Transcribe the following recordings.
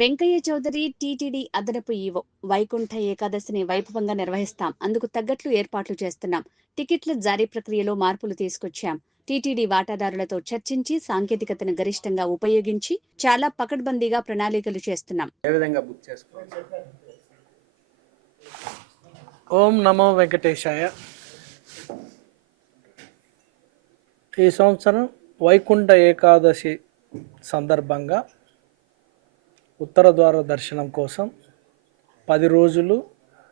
Venkaiah Chowdary TTD అదనపు EO. Vaikuntha ఏకాదశిని వైభవంగా నిర్వహిస్తాం. అందుకు తగ్గట్లు ఏర్పాట్లు చేస్తున్నాం. టికెట్ల జారీ ప్రక్రియలో మార్పులు తీసుకొచ్చాం. టీటీడీ వాటాదారులతో చర్చించి సాంకేతికతను గరిష్టంగా ఉపయోగించి చాలా పకడ్బందీగా ప్రణాళికలు చేస్తున్నాం. ఓం నమో వెంకటేశాయ. ఈ సంవత్సరం వైకుంఠ ఏకాదశి సందర్భంగా ఉత్తర ద్వార దర్శనం కోసం పది రోజులు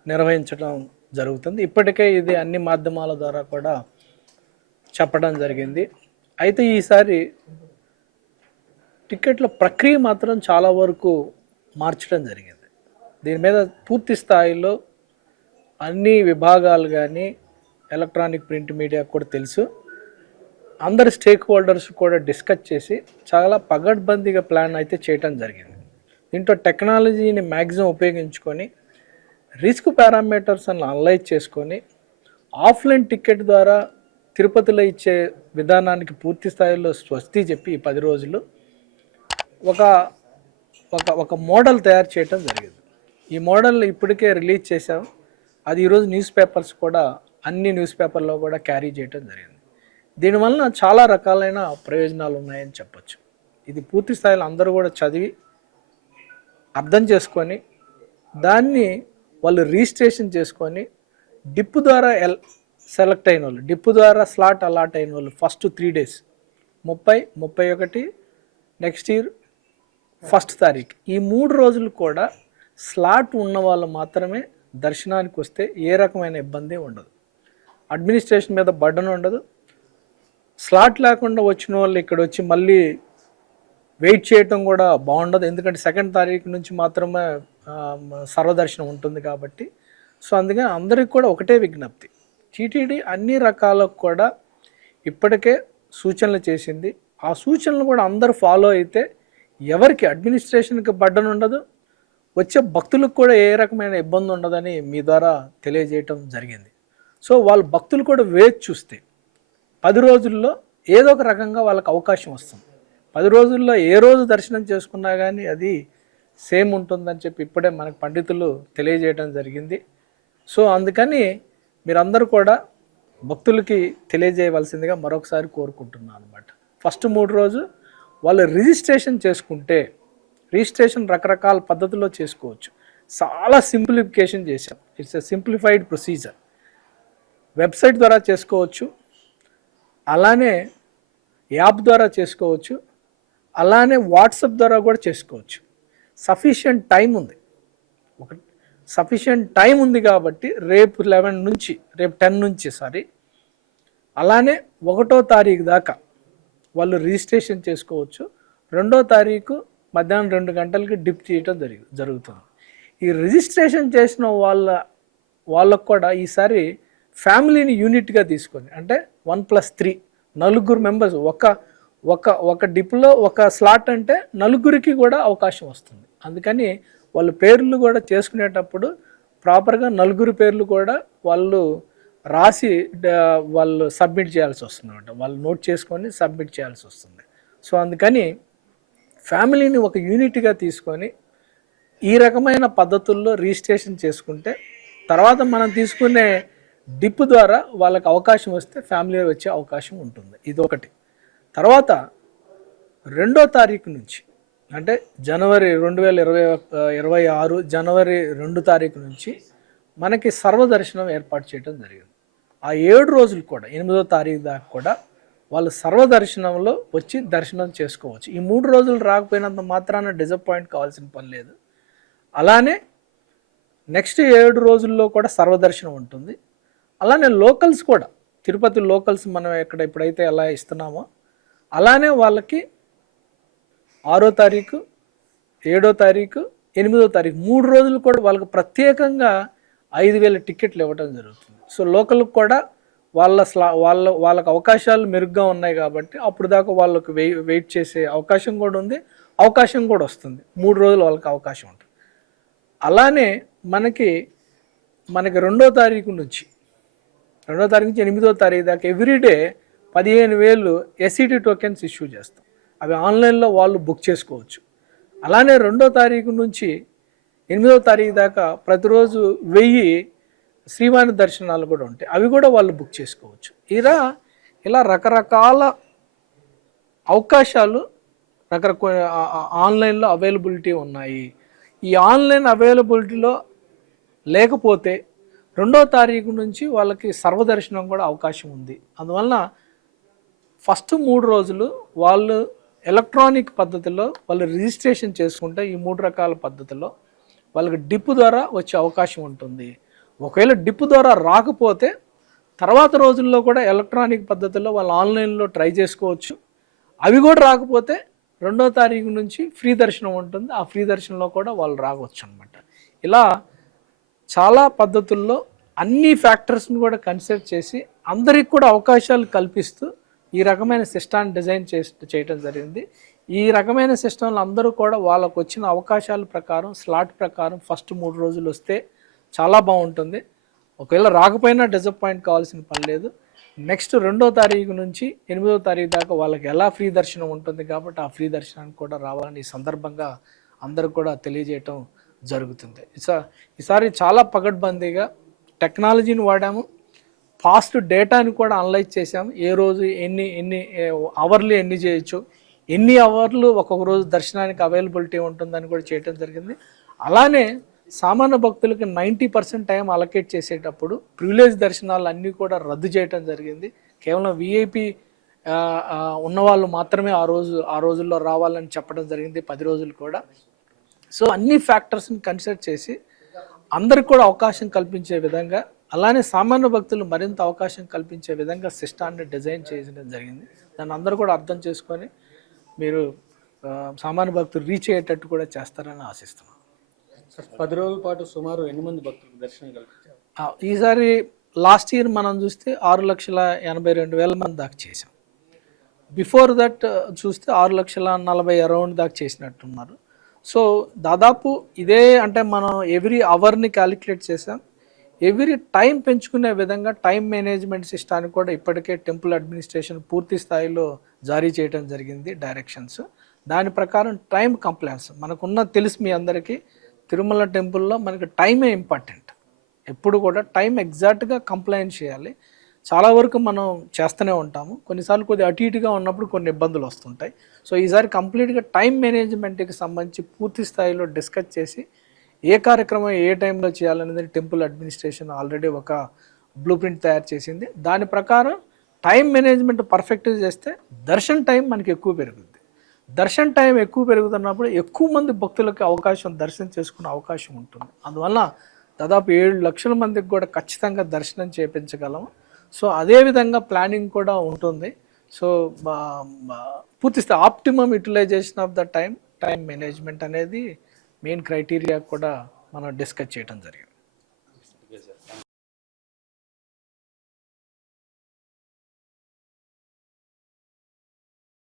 నిర్వహించడం జరుగుతుంది. ఇప్పటికే ఇది అన్ని మాధ్యమాల ద్వారా కూడా చెప్పడం జరిగింది. అయితే ఈసారి టికెట్ల ప్రక్రియ మాత్రం చాలా వరకు మార్చడం జరిగింది. దీని మీద పూర్తి స్థాయిలో అన్ని విభాగాలు కానీ ఎలక్ట్రానిక్ ప్రింట్ మీడియా కూడా తెలుసు. అందరు స్టేక్ హోల్డర్స్ కూడా డిస్కస్ చేసి చాలా పగడ్బందీగా ప్లాన్ అయితే చేయటం జరిగింది. దీంట్లో టెక్నాలజీని మ్యాక్సిమం ఉపయోగించుకొని రిస్క్ పారామీటర్స్ అని అనలైజ్ చేసుకొని ఆఫ్లైన్ టికెట్ ద్వారా తిరుపతిలో ఇచ్చే విధానానికి పూర్తి స్థాయిలో స్వస్తి చెప్పి ఈ పది రోజులు ఒక ఒక ఒక మోడల్ తయారు చేయటం జరిగింది. ఈ మోడల్ ఇప్పటికే రిలీజ్ చేశాం. అది ఈరోజు న్యూస్ పేపర్స్ కూడా అన్ని న్యూస్ పేపర్లో కూడా క్యారీ చేయటం జరిగింది. దీనివలన చాలా రకాలైన ప్రయోజనాలు ఉన్నాయని చెప్పొచ్చు. ఇది పూర్తి స్థాయిలో అందరూ కూడా చదివి అర్థం చేసుకొని దాన్ని వాళ్ళు రిజిస్ట్రేషన్ చేసుకొని డిప్ ద్వారా ఎల్ సెలెక్ట్ అయిన వాళ్ళు డిప్ ద్వారా స్లాట్ అలాట్ అయిన వాళ్ళు ఫస్ట్ త్రీ డేస్. ముప్పై ముప్పై ఒకటి నెక్స్ట్ ఇయర్ ఫస్ట్ తారీఖు. ఈ మూడు రోజులు కూడా స్లాట్ ఉన్న వాళ్ళు మాత్రమే దర్శనానికి వస్తే ఏ రకమైన ఇబ్బంది ఉండదు. అడ్మినిస్ట్రేషన్ మీద బర్డన్ ఉండదు. స్లాట్ లేకుండా వచ్చిన వాళ్ళు ఇక్కడ వచ్చి మళ్ళీ వెయిట్ చేయటం కూడా బాగుండదు. ఎందుకంటే సెకండ్ తారీఖు నుంచి మాత్రమే సర్వదర్శనం ఉంటుంది కాబట్టి. సో అందుకని అందరికి కూడా ఒకటే విజ్ఞప్తి. టీటీడీ అన్ని రకాలకు కూడా ఇప్పటికే సూచనలు చేసింది. ఆ సూచనలు కూడా అందరూ ఫాలో అయితే ఎవరికి అడ్మినిస్ట్రేషన్కి బడ్డను ఉండదు వచ్చే భక్తులకు కూడా ఏ రకమైన ఇబ్బంది ఉండదని మీ ద్వారా తెలియజేయటం జరిగింది. సో వాళ్ళ భక్తులు కూడా వేచి చూస్తే పది రోజుల్లో ఏదో ఒక రకంగా వాళ్ళకి అవకాశం వస్తుంది. పది రోజుల్లో ఏ రోజు దర్శనం చేసుకున్నా కానీ అది సేమ్ ఉంటుందని చెప్పి ఇప్పుడే మనకు పండితులు తెలియజేయడం జరిగింది. సో అందుకని మీరందరూ కూడా భక్తులకి తెలియజేయవలసిందిగా మరొకసారి కోరుకుంటున్నాను అనమాట ఫస్ట్ మూడు రోజు వాళ్ళు రిజిస్ట్రేషన్ చేసుకుంటే రిజిస్ట్రేషన్ రకరకాల పద్ధతుల్లో చేసుకోవచ్చు. చాలా సింప్లిఫికేషన్ చేశాం. It's a simplified procedure. Website ద్వారా చేసుకోవచ్చు. అలానే యాప్ ద్వారా చేసుకోవచ్చు. అలానే వాట్సాప్ ద్వారా కూడా చేసుకోవచ్చు. సఫిషియంట్ టైం ఉంది. ఒక సఫిషియంట్ టైం ఉంది కాబట్టి రేపు లెవెన్ నుంచి రేపు టెన్ నుంచి సారీ అలానే ఒకటో తారీఖు దాకా వాళ్ళు రిజిస్ట్రేషన్ చేసుకోవచ్చు. రెండో తారీఖు మధ్యాహ్నం రెండు గంటలకి డిప్ చేయటం జరిగి జరుగుతుంది. ఈ రిజిస్ట్రేషన్ చేసిన వాళ్ళ వాళ్ళకు కూడా ఈసారి ఫ్యామిలీని యూనిట్గా తీసుకొని అంటే వన్ ప్లస్ త్రీ నలుగురు మెంబర్స్ ఒక ఒక ఒక డిప్లో ఒక స్లాట్ అంటే నలుగురికి కూడా అవకాశం వస్తుంది. అందుకని వాళ్ళ పేర్లు కూడా చేసుకునేటప్పుడు ప్రాపర్గా నలుగురు పేర్లు కూడా వాళ్ళు రాసి వాళ్ళు సబ్మిట్ చేయాల్సి వస్తుంది అనమాట వాళ్ళు నోట్ చేసుకొని సబ్మిట్ చేయాల్సి వస్తుంది. సో అందుకని ఫ్యామిలీని ఒక యూనిట్గా తీసుకొని ఈ రకమైన పద్ధతుల్లో రిజిస్ట్రేషన్ చేసుకుంటే తర్వాత మనం తీసుకునే డిప్ ద్వారా వాళ్ళకి అవకాశం వస్తే ఫ్యామిలీ వచ్చే అవకాశం ఉంటుంది. ఇది ఒకటి. తర్వాత రెండో తారీఖు నుంచి అంటే జనవరి రెండు వేల ఇరవై ఇరవై ఆరు జనవరి రెండు తారీఖు నుంచి మనకి సర్వదర్శనం ఏర్పాటు చేయడం జరిగింది. ఆ ఏడు రోజులు కూడా ఎనిమిదో తారీఖు దాకా కూడా వాళ్ళు సర్వదర్శనంలో వచ్చి దర్శనం చేసుకోవచ్చు. ఈ మూడు రోజులు రాకపోయినంత మాత్రాన డిసప్పాయింట్ కావాల్సిన పని లేదు. అలానే నెక్స్ట్ ఏడు రోజుల్లో కూడా సర్వదర్శనం ఉంటుంది. అలానే లోకల్స్ కూడా తిరుపతి లోకల్స్ మనం ఎక్కడ ఎప్పుడైతే ఎలా ఇస్తున్నామో అలానే వాళ్ళకి ఆరో తారీఖు ఏడో తారీఖు ఎనిమిదో తారీఖు మూడు రోజులు కూడా వాళ్ళకి ప్రత్యేకంగా ఐదు వేల టికెట్లు ఇవ్వడం జరుగుతుంది. సో లోకల్కి కూడా వాళ్ళ స్లా వాళ్ళ వాళ్ళకి అవకాశాలు మెరుగ్గా ఉన్నాయి కాబట్టి అప్పుడు దాకా వాళ్ళకి వెయి వెయిట్ చేసే అవకాశం కూడా ఉంది అవకాశం కూడా వస్తుంది. మూడు రోజులు వాళ్ళకి అవకాశం ఉంటుంది. అలానే మనకి మనకి రెండో తారీఖు నుంచి రెండో తారీఖు నుంచి ఎనిమిదో తారీఖు దాకా ఎవ్రీడే పదిహేను వేలు ఎస్సిటీ టోకెన్స్ ఇష్యూ చేస్తాం. అవి ఆన్లైన్లో వాళ్ళు బుక్ చేసుకోవచ్చు. అలానే రెండో తారీఖు నుంచి ఎనిమిదో తారీఖు దాకా ప్రతిరోజు వెయ్యి శ్రీవాణి దర్శనాలు కూడా ఉంటాయి. అవి కూడా వాళ్ళు బుక్ చేసుకోవచ్చు. ఇలా ఇలా రకరకాల అవకాశాలు రకరకాల ఆన్లైన్లో అవైలబిలిటీ ఉన్నాయి. ఈ ఆన్లైన్ అవైలబిలిటీలో లేకపోతే రెండో తారీఖు నుంచి వాళ్ళకి సర్వదర్శనం కూడా అవకాశం ఉంది. అందువలన ఫస్ట్ మూడు రోజులు వాళ్ళు ఎలక్ట్రానిక్ పద్ధతిలో వాళ్ళు రిజిస్ట్రేషన్ చేసుకుంటే ఈ మూడు రకాల పద్ధతిలో వాళ్ళకి డిప్ ద్వారా వచ్చే అవకాశం ఉంటుంది. ఒకవేళ డిప్ ద్వారా రాకపోతే తర్వాత రోజుల్లో కూడా ఎలక్ట్రానిక్ పద్ధతిలో వాళ్ళు ఆన్లైన్లో ట్రై చేసుకోవచ్చు. అవి కూడా రాకపోతే రెండో తారీఖు నుంచి ఫ్రీ దర్శనం ఉంటుంది. ఆ ఫ్రీ దర్శనంలో కూడా వాళ్ళు రావచ్చు అనమాట ఇలా చాలా పద్ధతుల్లో అన్ని ఫ్యాక్టర్స్ని కూడా కన్సిడర్ చేసి అందరికి కూడా అవకాశాలు కల్పిస్తూ ఈ రకమైన సిస్టాన్ని డిజైన్ చేసి చేయటం జరిగింది. ఈ రకమైన సిస్టంలో అందరూ కూడా వాళ్ళకు వచ్చిన అవకాశాల ప్రకారం స్లాట్ ప్రకారం ఫస్ట్ మూడు రోజులు వస్తే చాలా బాగుంటుంది. ఒకవేళ రాకపోయినా డిసప్పాయింట్ కావాల్సిన పని లేదు. నెక్స్ట్ రెండో తారీఖు నుంచి ఎనిమిదో తారీఖు దాకా వాళ్ళకి ఎలా ఫ్రీ దర్శనం ఉంటుంది కాబట్టి ఆ ఫ్రీ దర్శనానికి కూడా రావాలని ఈ సందర్భంగా అందరూ కూడా తెలియజేయటం జరుగుతుంది. ఈసారి చాలా పగడ్బందీగా టెక్నాలజీని వాడాము. ఫాస్ట్ డేటాని కూడా అనలైజ్ చేసాము ఏ రోజు ఎన్ని ఎన్ని అవర్లు ఎన్ని చేయొచ్చు ఎన్ని అవర్లు ఒక్కొక్క రోజు దర్శనానికి అవైలబిలిటీ ఉంటుందని కూడా చేయటం జరిగింది. అలానే సామాన్య భక్తులకి నైంటీ పర్సెంట్ టైం అలకేట్ చేసేటప్పుడు ప్రివిలేజ్ దర్శనాలు అన్నీ కూడా రద్దు చేయటం జరిగింది. కేవలం విఐపి ఉన్నవాళ్ళు మాత్రమే ఆ రోజు ఆ రోజుల్లో రావాలని చెప్పడం జరిగింది పది రోజులు కూడా. సో అన్ని ఫ్యాక్టర్స్ని కన్సిడర్ చేసి అందరికి కూడా అవకాశం కల్పించే విధంగా అలానే సామాన్య భక్తులు మరింత అవకాశం కల్పించే విధంగా సిస్టాన్ని డిజైన్ చేయడం జరిగింది. దాన్ని అందరూ కూడా అర్థం చేసుకొని మీరు సామాన్య భక్తులు రీచ్ అయ్యేటట్టు కూడా చేస్తారని ఆశిస్తున్నాను సార్ పది రోజుల పాటు సుమారు ఎన్ని మంది భక్తులకు దర్శనం కల్పించారు? ఈసారి లాస్ట్ ఇయర్ మనం చూస్తే ఆరు లక్షల ఎనభై రెండు వేల మంది దాకా చేసాం బిఫోర్ దట్ చూస్తే ఆరు లక్షల నలభై అరౌండ్ దాకా చేసినట్టున్నారు. సో దాదాపు ఇదే అంటే మనం ఎవ్రీ అవర్ని క్యాలిక్యులేట్ చేసాం. ఎవ్రీ టైం పెంచుకునే విధంగా టైం మేనేజ్మెంట్ సిస్టాన్ని కూడా ఇప్పటికే టెంపుల్ అడ్మినిస్ట్రేషన్ పూర్తి స్థాయిలో జారీ చేయడం జరిగింది డైరెక్షన్స్. దాని ప్రకారం టైం కంప్లైన్స్. మనకున్న తెలుసు మీ అందరికీ తిరుమల టెంపుల్లో మనకి టైమే ఇంపార్టెంట్. ఎప్పుడు కూడా టైం ఎగ్జాక్ట్గా కంప్లైంట్ చేయాలి. చాలా వరకు మనం చేస్తూనే ఉంటాము. కొన్నిసార్లు కొద్దిగా అటు ఇటుగా ఉన్నప్పుడు కొన్ని ఇబ్బందులు వస్తుంటాయి. సో ఈసారి కంప్లీట్గా టైం మేనేజ్మెంట్కి సంబంధించి పూర్తి స్థాయిలో డిస్కస్ చేసి ఏ కార్యక్రమం ఏ టైంలో చేయాలనేది టెంపుల్ అడ్మినిస్ట్రేషన్ ఆల్రెడీ ఒక బ్లూ ప్రింట్ తయారు చేసింది. దాని ప్రకారం టైం మేనేజ్మెంట్ పర్ఫెక్ట్గా చేస్తే దర్శన్ టైం మనకి ఎక్కువ పెరుగుతుంది దర్శన్ టైం ఎక్కువ పెరుగుతున్నప్పుడు ఎక్కువ మంది భక్తులకు అవకాశం దర్శనం చేసుకునే అవకాశం ఉంటుంది. అందువల్ల దాదాపు ఏడు లక్షల మందికి కూడా ఖచ్చితంగా దర్శనం చేయించగలము. సో అదే విధంగా ప్లానింగ్ కూడా ఉంటుంది. So పూర్తిస్తే optimum utilisation of the time time management అనేది మెయిన్ క్రైటీరియా కూడా మనం డిస్కస్ చేయడం జరిగింది.